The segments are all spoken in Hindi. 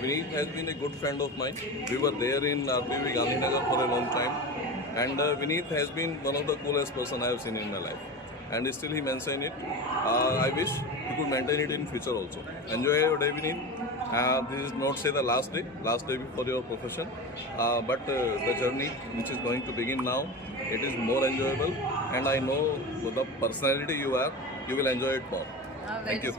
Vineet has been a good friend of mine. We were there in RPV Gandhinagar for a long time, and Vineet has been one of the coolest person I have seen in my life. And still he maintained it. I wish he could maintain it in future also. Enjoy your day, Vineet. This is not say the last day for your profession, but the journey which is going to begin now, it is more enjoyable, and I know the personality you are, you will enjoy it more. Thank you.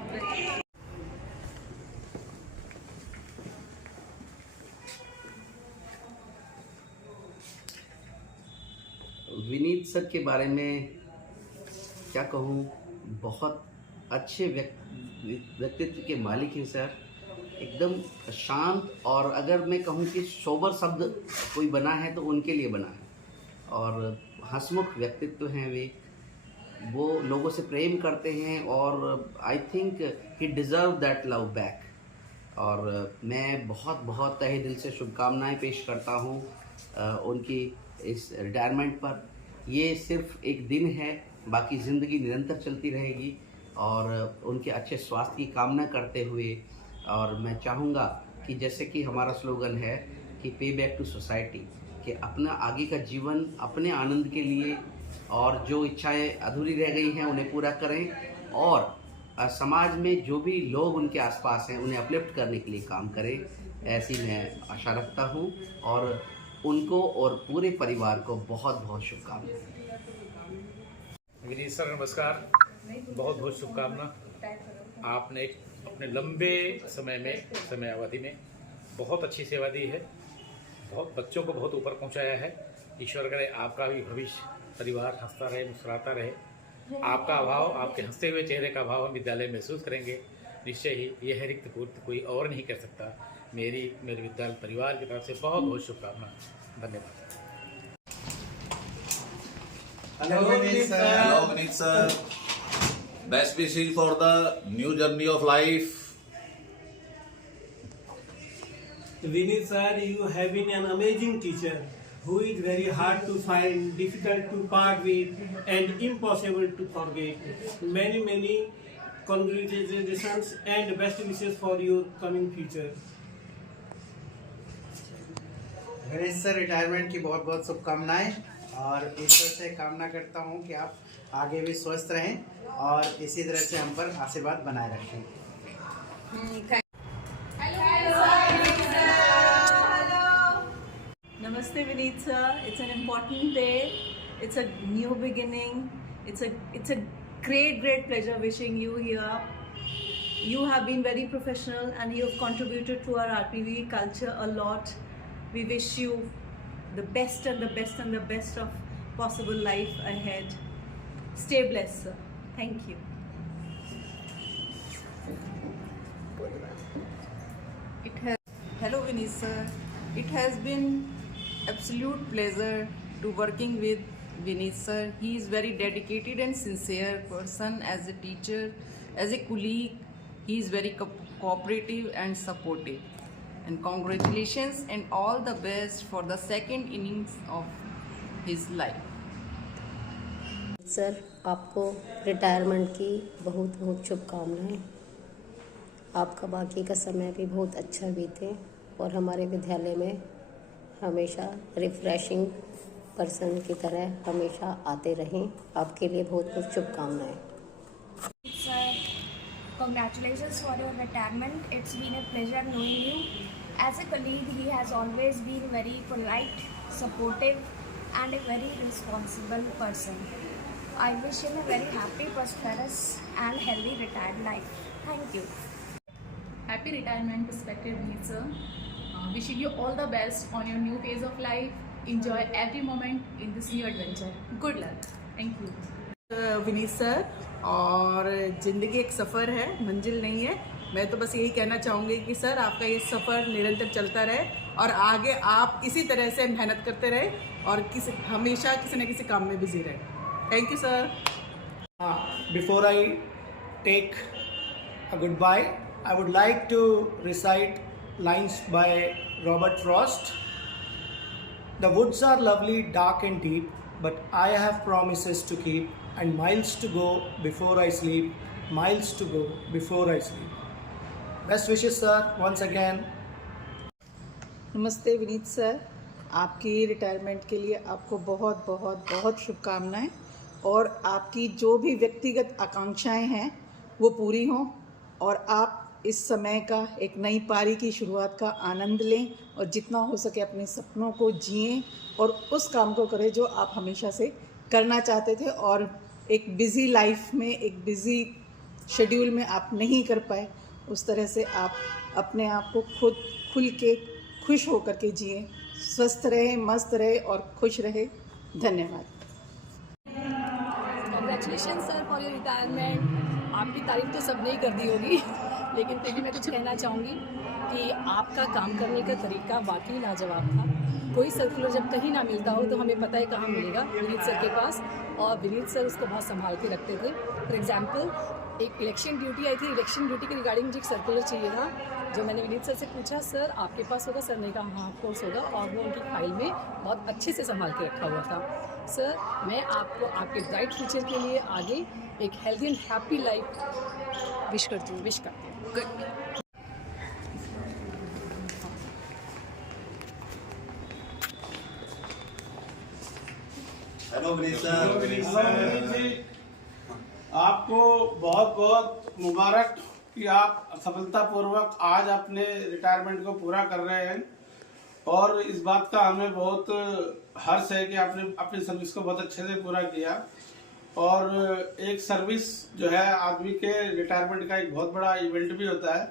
Vineet sir के बारे में क्या कहूँ, बहुत अच्छे व्यक्तित्व के मालिक हैं सर। एकदम शांत, और अगर मैं कहूँ कि सोबर शब्द कोई बना है तो उनके लिए बना है। और हंसमुख व्यक्तित्व हैं वे, वो लोगों से प्रेम करते हैं, और I think he deserve that love back. और मैं बहुत बहुत तहे दिल से शुभकामनाएं पेश करता हूँ उनकी इस रिटायरमेंट पर। ये सिर्फ एक दिन है, बाकी ज़िंदगी निरंतर चलती रहेगी। और उनके अच्छे स्वास्थ्य की कामना करते हुए, और मैं चाहूँगा कि जैसे कि हमारा स्लोगन है कि पे बैक टू सोसाइटी, कि अपना आगे का जीवन अपने आनंद के लिए, और जो इच्छाएं अधूरी रह गई हैं उन्हें पूरा करें, और समाज में जो भी लोग उनके आसपास हैं उन्हें अपलिफ्ट करने के लिए काम करें, ऐसी मैं आशा रखता हूँ। और उनको और पूरे परिवार को बहुत बहुत शुभकामनाएं। विनीत सर नमस्कार, बहुत बहुत शुभकामना। आपने अपने लंबे समय अवधि में बहुत अच्छी सेवा दी है, बहुत बच्चों को बहुत ऊपर पहुंचाया है। ईश्वर करे आपका भी भविष्य परिवार हंसता रहे, मुस्कुराता रहे। आपका अभाव, आपके हंसते हुए चेहरे का अभाव हम विद्यालय महसूस करेंगे। निश्चय ही यह रिक्त पूर्ति कोई और नहीं कर सकता। मेरे विद्यालय परिवार की तरफ से बहुत बहुत शुभकामना। धन्यवाद। Hello Vineet sir. Best wishes for the new journey of life. Vineet sir, you have been an amazing teacher who is very hard to find, difficult to part with, and impossible to forget. Many congratulations and best wishes for your coming future. Vinesh sir, retirement की बहुत बहुत शुभकामनाएं, और ईश्वर से कामना करता हूं कि आप आगे भी स्वस्थ रहें और इसी तरह से हम पर आशीर्वाद बनाए रखें। Namaste Vineet sir, it's an important day, it's a new beginning, it's a great pleasure wishing you here. You have been very professional and you have contributed to our RPV culture a lot. We wish you the best and the best and the best of possible life ahead. Stay blessed sir. Thank you. Hello Vineet sir, it has been absolute pleasure to working with Vineet sir. He is very dedicated and sincere person as a teacher, as a colleague. He is very cooperative and supportive. And congratulations and all the best for the second innings of his life. Sir, आपको रिटायरमेंट की बहुत बहुत शुभकामनाएं। आपका बाकी का समय भी बहुत अच्छा बीते और हमारे विद्यालय में हमेशा रिफ्रेशिंग पर्सन की तरह हमेशा आते रहें। आपके लिए बहुत बहुत शुभकामनाएं। Sir, congratulations for your retirement. It's been a pleasure knowing you. As a colleague, he has always been very polite, supportive, and a very responsible person. I wish him a very happy, prosperous, and healthy retired life. Thank you. Happy retirement, respected Vineet sir. Wishing you all the best on your new phase of life. Enjoy every moment in this new adventure. Good luck. Thank you. Vineet sir, और ज़िंदगी एक सफ़र है, मंजिल नहीं है। मैं तो बस यही कहना चाहूँगी कि सर आपका ये सफ़र निरंतर चलता रहे और आगे आप इसी तरह से मेहनत करते रहे और हमेशा किसी न किसी काम में बिजी रहे। Thank you sir. Before I take a goodbye, I would like to recite lines by Robert Frost. The woods are lovely, dark and deep, but I have promises to keep and miles to go before I sleep, miles to go before I sleep. Best wishes, sir, once again. नमस्ते विनीत सर, आपकी रिटायरमेंट के लिए आपको बहुत बहुत बहुत शुभकामनाएं और आपकी जो भी व्यक्तिगत आकांक्षाएं हैं वो पूरी हों और आप इस समय का एक नई पारी की शुरुआत का आनंद लें और जितना हो सके अपने सपनों को जिएं और उस काम को करें जो आप हमेशा से करना चाहते थे और एक बिज़ी लाइफ में, एक बिज़ी शेड्यूल में आप नहीं कर पाए, उस तरह से आप अपने आप को खुद खुल के खुश होकर के जिए, स्वस्थ रहे, मस्त रहे और खुश रहे। धन्यवाद। Congratulation sir for your retirement. आपकी तारीफ तो सबने ही कर दी होगी, लेकिन फिर भी मैं कुछ कहना चाहूँगी कि आपका काम करने का तरीका वाकई लाजवाब था। कोई सर्कुलर जब कहीं ना मिलता हो तो हमें पता है कहाँ मिलेगा, विनीत सर के पास, और विनीत सर उसको बहुत संभाल के रखते थे। फॉर एग्जाम्पल, एक इलेक्शन ड्यूटी आई थी, इलेक्शन ड्यूटी के रिगार्डिंग मुझे एक सर्कुलर चाहिए था, जो मैंने विनीत सर से पूछा, सर आपके पास होगा? सर ने कहा हाँ ऑफ कोर्स होगा, और वो उनकी फाइल में बहुत अच्छे से संभाल के रखा हुआ था। सर मैं आपको आपके ब्राइट फ्यूचर के लिए आगे एक healthy and happy life wish करती हूँ। गुड। Hello Vineet sir. आपको बहुत बहुत मुबारक कि आप सफलतापूर्वक आज अपने रिटायरमेंट को पूरा कर रहे हैं, और इस बात का हमें बहुत हर्ष है कि आपने अपनी सर्विस को बहुत अच्छे से पूरा किया। और एक सर्विस जो है आदमी के रिटायरमेंट का एक बहुत बड़ा इवेंट भी होता है,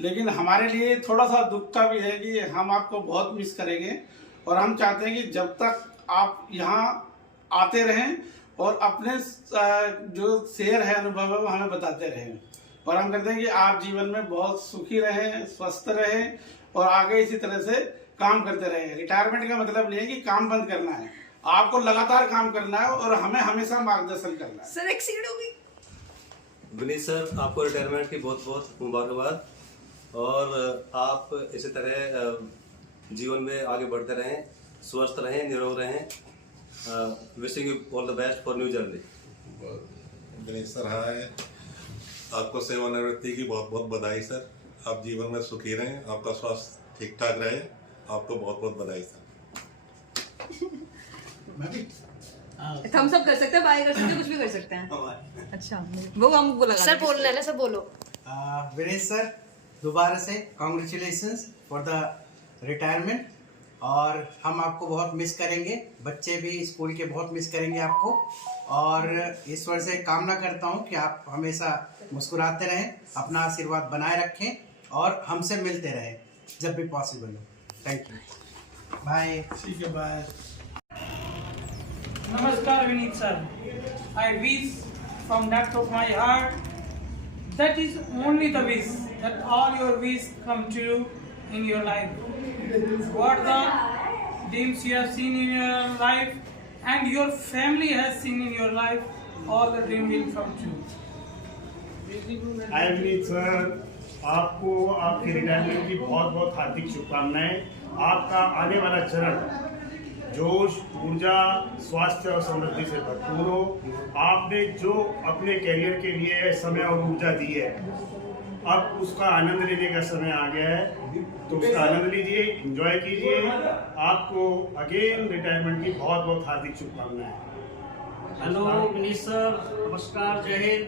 लेकिन हमारे लिए थोड़ा सा दुख का भी है कि हम आपको बहुत मिस करेंगे, और हम चाहते हैं कि जब तक आप यहाँ आते रहें और अपने जो शेयर है अनुभव है वो हमें बताते रहें, और हम कहते हैं कि आप जीवन में बहुत सुखी रहें, स्वस्थ रहें और आगे इसी तरह से काम करते रहें। रिटायरमेंट का मतलब नहीं है कि काम बंद करना है, आपको लगातार काम करना है और हमें हमेशा मार्गदर्शन करना है। सर एक्सीड होगी। विनीत सर, आपको रिटायरमेंट की बहुत बहुत मुबारकबाद, और आप इसी तरह जीवन में आगे बढ़ते रहें, स्वस्थ रहें, निरोग रहें। Wishing you all the best for new journey. Vineet sir, hi, आपको सेवानिवृत्ति की बहुत बहुत बधाई सर। आप जीवन में सुखी रहें, आपका स्वास्थ्य ठीक ठाक रहे, आपको बहुत बहुत बधाई सर। थम्स अप कर सकते हैं, बाय कर सकते हैं, कुछ भी कर सकते हैं। अच्छा वो हमको लगा सर बोलना है ना, सर बोलो। विनेश सर, दोबारा से कॉन्ग्रेचुलेशंस फॉर द रिटायरमेंट, और हम आपको बहुत मिस करेंगे, बच्चे भी स्कूल के बहुत मिस करेंगे आपको, और ईश्वर से कामना करता हूँ कि आप हमेशा मुस्कुराते रहें, अपना आशीर्वाद बनाए रखें और हमसे मिलते रहें जब भी पॉसिबल हो। Thank you, bye. ठीक है, bye. Namaskar Vineet sir. I wish from depth of my heart, that is only the wish, that all your wish come true in your life. What the dreams you have seen in your life and your family has seen in your life, all the dream will come true. Hi Vineet sir, आपको आपके रिटायरमेंट की बहुत बहुत हार्दिक शुभकामनाएं। आपका आने वाला चरण जोश, ऊर्जा, स्वास्थ्य और समृद्धि से भरपूर हो। आपने जो अपने कैरियर के लिए समय और ऊर्जा दी है, अब उसका आनंद लेने का समय आ गया है, तो उसका आनंद लीजिए, एंजॉय कीजिए। आपको अगेन रिटायरमेंट की बहुत बहुत हार्दिक शुभकामनाएं। हेलो विनीत सर, नमस्कार, जय हिंद।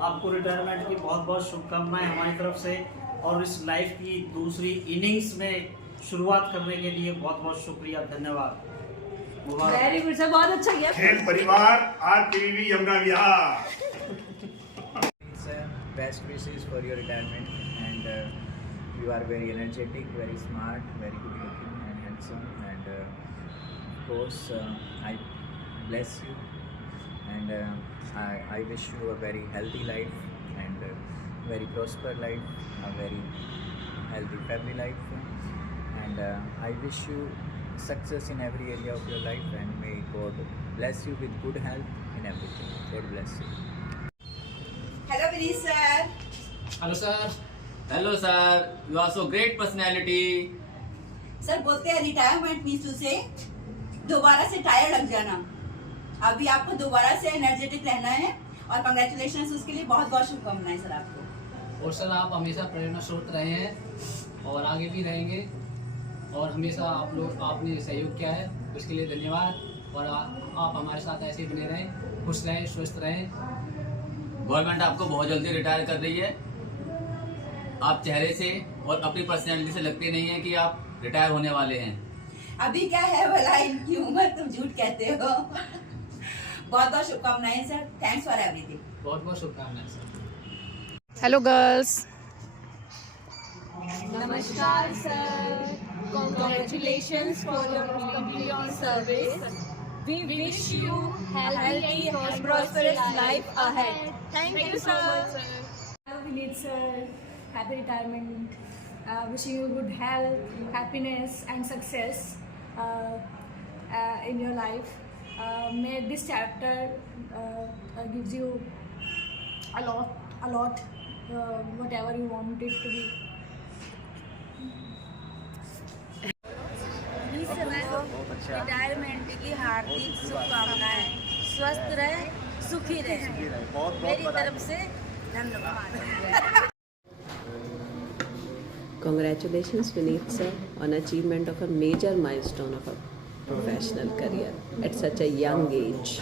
आपको रिटायरमेंट की बहुत बहुत शुभकामनाएं हमारी तरफ से, और इस लाइफ की दूसरी इनिंग्स में शुरुआत करने के लिए बहुत बहुत शुक्रिया, धन्यवाद। वेरी गुड सर, बहुत अच्छा किया। खेल परिवार, RTV Yamuna Vihar. Best wishes for your retirement, and you are very energetic, very smart, very good looking and handsome, and of course I bless you, and I wish you a very healthy life and very prosper life, a very healthy family life, and I wish you success in every area of your life, and may God bless you with good health in everything. God bless you. Hello Vineet sir. Hello sir. Hello sir. You are so great personality. Sir बोलते हैं रिटायरमेंट मीन्स टू से दोबारा से टायर लग जाना। अभी आपको दोबारा से एनर्जेटिक रहना है, और कंग्रेचुलेशंस उसके लिए बहुत बहुत शुभकामनाएं सर आपको। और सर आप हमेशा प्रेरणा स्रोत रहे हैं और आगे भी रहेंगे। और हमेशा आपने सहयोग किया है, उसके लिए धन्यवाद। और आप हमारे साथ ऐसे ही बने रहें, खुश रहें, स्वस्थ रहें। गवर्नमेंट आपको बहुत जल्दी रिटायर कर रही है। आप चेहरे से और अपनी पर्सनैलिटी से लगते नहीं है कि आप रिटायर होने वाले हैं। अभी क्या है भला इनकी उम्र, तुम झूठ कहते हो। बहुत बहुत शुभकामनाएं सर, थैंक्स फॉर एवरीथिंग। बहुत बहुत शुभकामनाएं सर। Hello girls. नमस्कार sir, congratulations for your complete service. We wish you healthy and prosperous life ahead. Thank you so much, sir. Hello, Vineet sir. Happy retirement. Wishing you good health, happiness, and success in your life. May this chapter gives you a lot, whatever you want it to be. Retirement की हार्दिक शुभकामनाएं। स्वस्थ रहे, सुखी रहे। मेरी तरफ से धन्यवाद। Congratulations, Vineet sir, on achievement of a major milestone of a professional career at such a young age.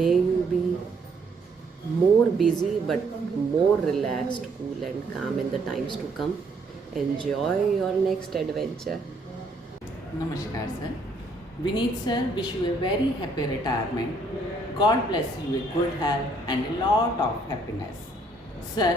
May you be more busy but more relaxed, cool and calm in the times to come. Enjoy your next adventure. Namaskar sir. Vineet sir, wish you a very happy retirement. God bless you with good health and a lot of happiness. Sir,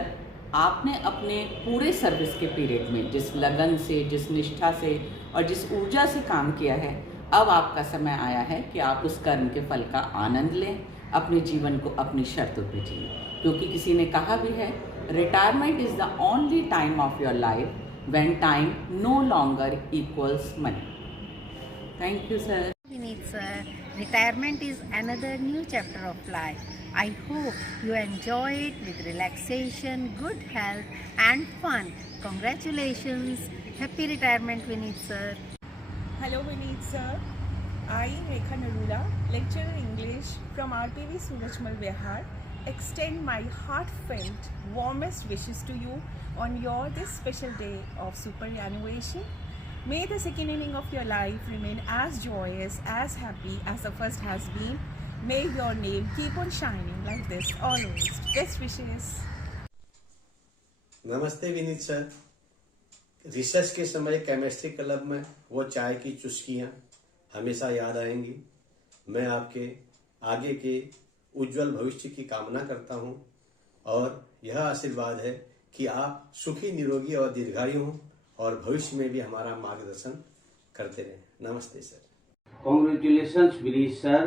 आपने अपने पूरे सर्विस के पीरियड में जिस लगन से, जिस निष्ठा से और जिस ऊर्जा से काम किया है, अब आपका समय आया है कि आप उस कर्म के फल का आनंद लें, अपने जीवन को अपनी शर्तों पे जिए। क्योंकि किसी ने कहा भी है, retirement is the only time of your life when time no longer equals money. Thank you sir. Vineet sir, retirement is another new chapter of life. I hope you enjoy it with relaxation, good health and fun. Congratulations. Happy retirement, Vineet sir. Hello Vineet sir. I, Rekha Narula, lecturer English from RPV Surajmal Vihar, extend my heartfelt, warmest wishes to you on your this special day of superannuation. May the second inning of your life remain as joyous, as happy as the first has been. May your name keep on shining like this always. Best wishes. नमस्ते विनीत सर। रिसर्च के समय केमिस्ट्री क्लब में वो चाय की चुस्कियाँ हमेशा याद आएंगी। मैं आपके आगे के उज्जवल भविष्य की कामना करता हूँ और यह आशीर्वाद है कि आप सुखी, निरोगी और दीर्घायु हों और भविष्य में भी हमारा मार्गदर्शन करते रहें। नमस्ते sir. Congratulations, Vineet sir,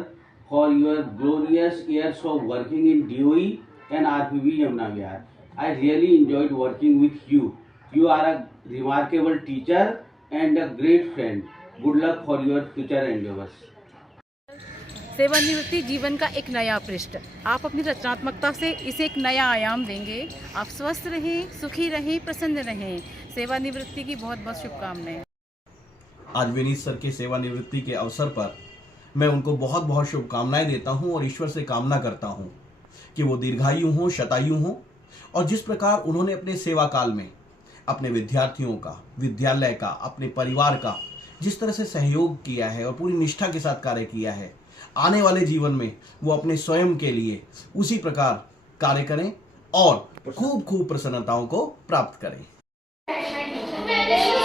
for your glorious years of working in DOE and RPV Yamuna Vihar. I really enjoyed working with you. You are a remarkable teacher and a great friend. Good luck for your future endeavors. सेवानिवृत्ति जीवन का एक नया पृष्ठ। आप अपनी रचनात्मकता से इसे एक नया आयाम देंगे। आप स्वस्थ रहें, सुखी रहें, प्रसन्न रहें। सेवानिवृत्ति की बहुत बहुत शुभकामनाएं। आज विनीत सर के सेवानिवृत्ति के अवसर पर मैं उनको बहुत बहुत शुभकामनाएं देता हूं और ईश्वर से कामना करता हूं कि वो दीर्घायु हों, शतायु हों और जिस प्रकार उन्होंने अपने सेवा काल में अपने विद्यार्थियों का, विद्यालय का, अपने परिवार का जिस तरह से सहयोग किया है और पूरी निष्ठा के साथ कार्य किया है, आने वाले जीवन में वो अपने स्वयं के लिए उसी प्रकार कार्य करें और खूब खूब प्रसन्नताओं को प्राप्त करें।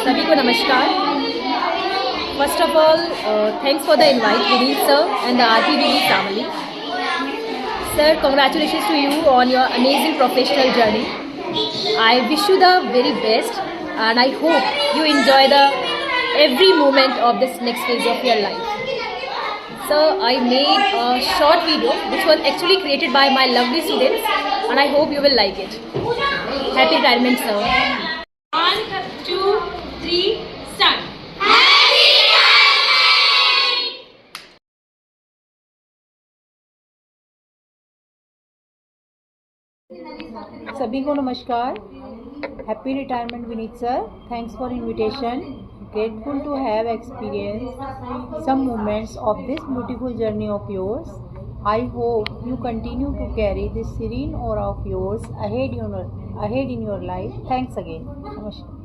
सभी को नमस्कार। First of all thanks for the invite Vineet sir and the RPV family. Sir, congratulations to you on your amazing professional journey. I wish you the very best and I hope you enjoy the every moment of this next phase of your life. Sir, I made a short video which was actually created by my lovely students and I hope you will like it. Happy retirement, sir. 1, 2, 3, start. सभी को नमस्कार। Happy retirement Vineet sir. Thanks for invitation. Grateful to have experienced some moments of this beautiful journey of yours. I hope you continue to carry this serene aura of yours ahead in your life. Thanks again. Namaskar.